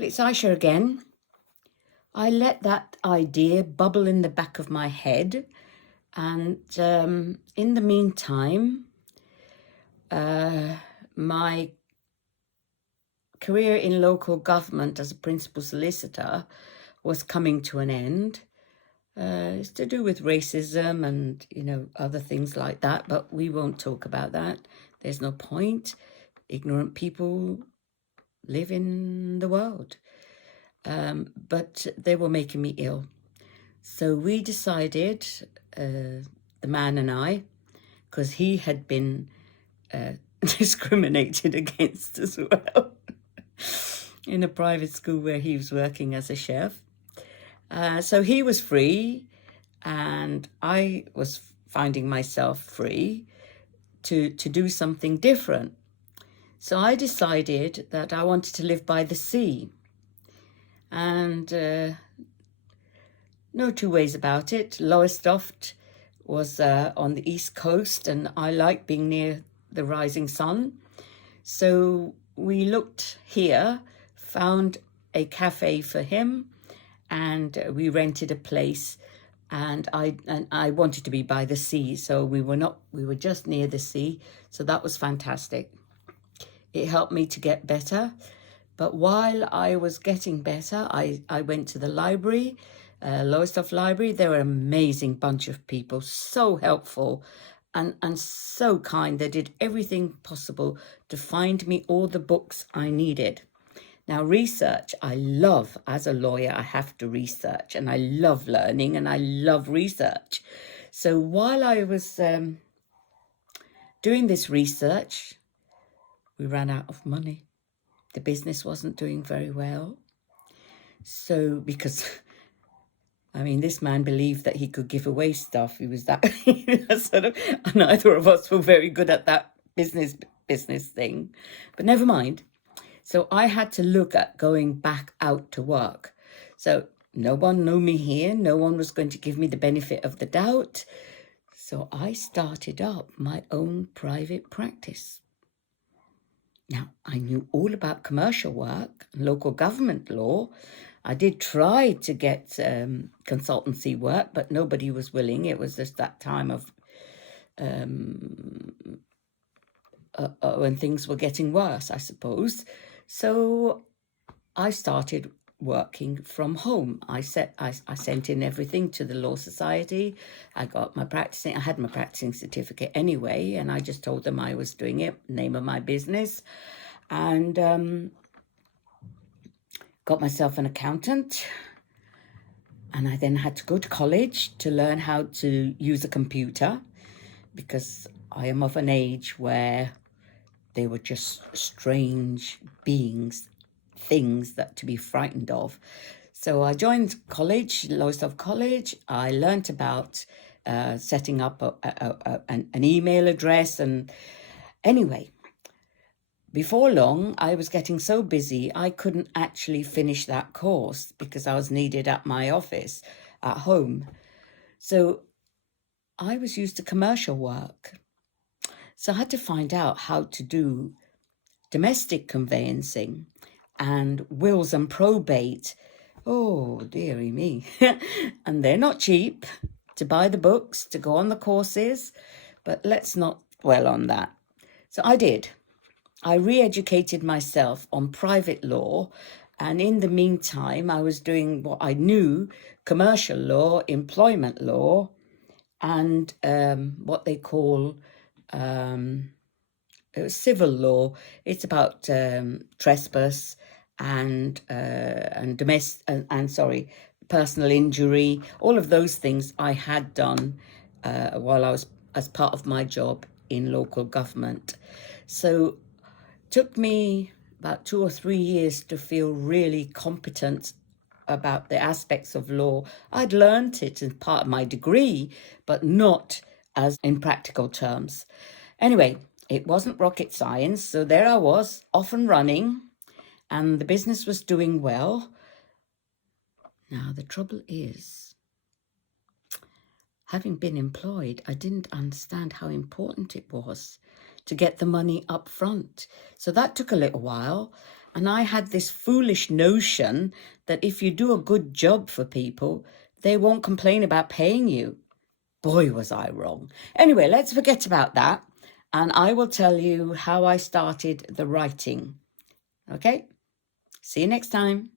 It's Aisha again. I let that idea bubble in the back of my head, and in the meantime, my career in local government as a principal solicitor was coming to an end. It's to do with racism and, other things like that, but we won't talk about that. There's no point. Ignorant people live in the world. But they were making me ill. So we decided, the man and I, because he had been discriminated against as well in a private school where he was working as a chef. So he was free and I was finding myself free to do something different. So I decided that I wanted to live by the sea. And no two ways about it. Lowestoft was on the east coast, and I like being near the rising sun. So we looked here, found a cafe for him, and we rented a place. And I wanted to be by the sea, so we were just near the sea. So that was fantastic. It helped me to get better. But while I was getting better, I went to the library, Lowestoft Library. They were an amazing bunch of people, so helpful and so kind. They did everything possible to find me all the books I needed. Now, research, I love. As a lawyer, I have to research, and I love learning, and I love research. So while I was doing this research, we ran out of money. The business wasn't doing very well. So, because, this man believed that he could give away stuff. He was that sort of, neither of us were very good at that business thing. But never mind. So I had to look at going back out to work. So no one knew me here. No one was going to give me the benefit of the doubt. So I started up my own private practice. Now, I knew all about commercial work and local government law. I did try to get consultancy work, but nobody was willing. It was just that time of when things were getting worse, I suppose. So I started working from home. I sent in everything to the Law Society. I had my practicing certificate anyway, and I just told them I was doing it, name of my business, and got myself an accountant. And I then had to go to college to learn how to use a computer, because I am of an age where they were just strange beings, things that to be frightened of. So I joined college, Lowestoft College. I learnt about setting up an email address. And anyway, before long, I was getting so busy, I couldn't actually finish that course because I was needed at my office at home. So I was used to commercial work. So I had to find out how to do domestic conveyancing and wills and probate. Oh, dearie me. And they're not cheap to buy the books, to go on the courses, but let's not dwell on that. So I did. I re-educated myself on private law, and in the meantime, I was doing what I knew: commercial law, employment law, and what they call civil law. It's about trespass and personal injury. All of those things I had done while I was as part of my job in local government. So it took me about 2 or 3 years to feel really competent about the aspects of law. I'd learned it as part of my degree, but not as in practical terms. Anyway, it wasn't rocket science. So there I was, off and running, and the business was doing well. Now, the trouble is, having been employed, I didn't understand how important it was to get the money up front. So that took a little while. And I had this foolish notion that if you do a good job for people, they won't complain about paying you. Boy, was I wrong. Anyway, let's forget about that. And I will tell you how I started the writing. Okay? See you next time.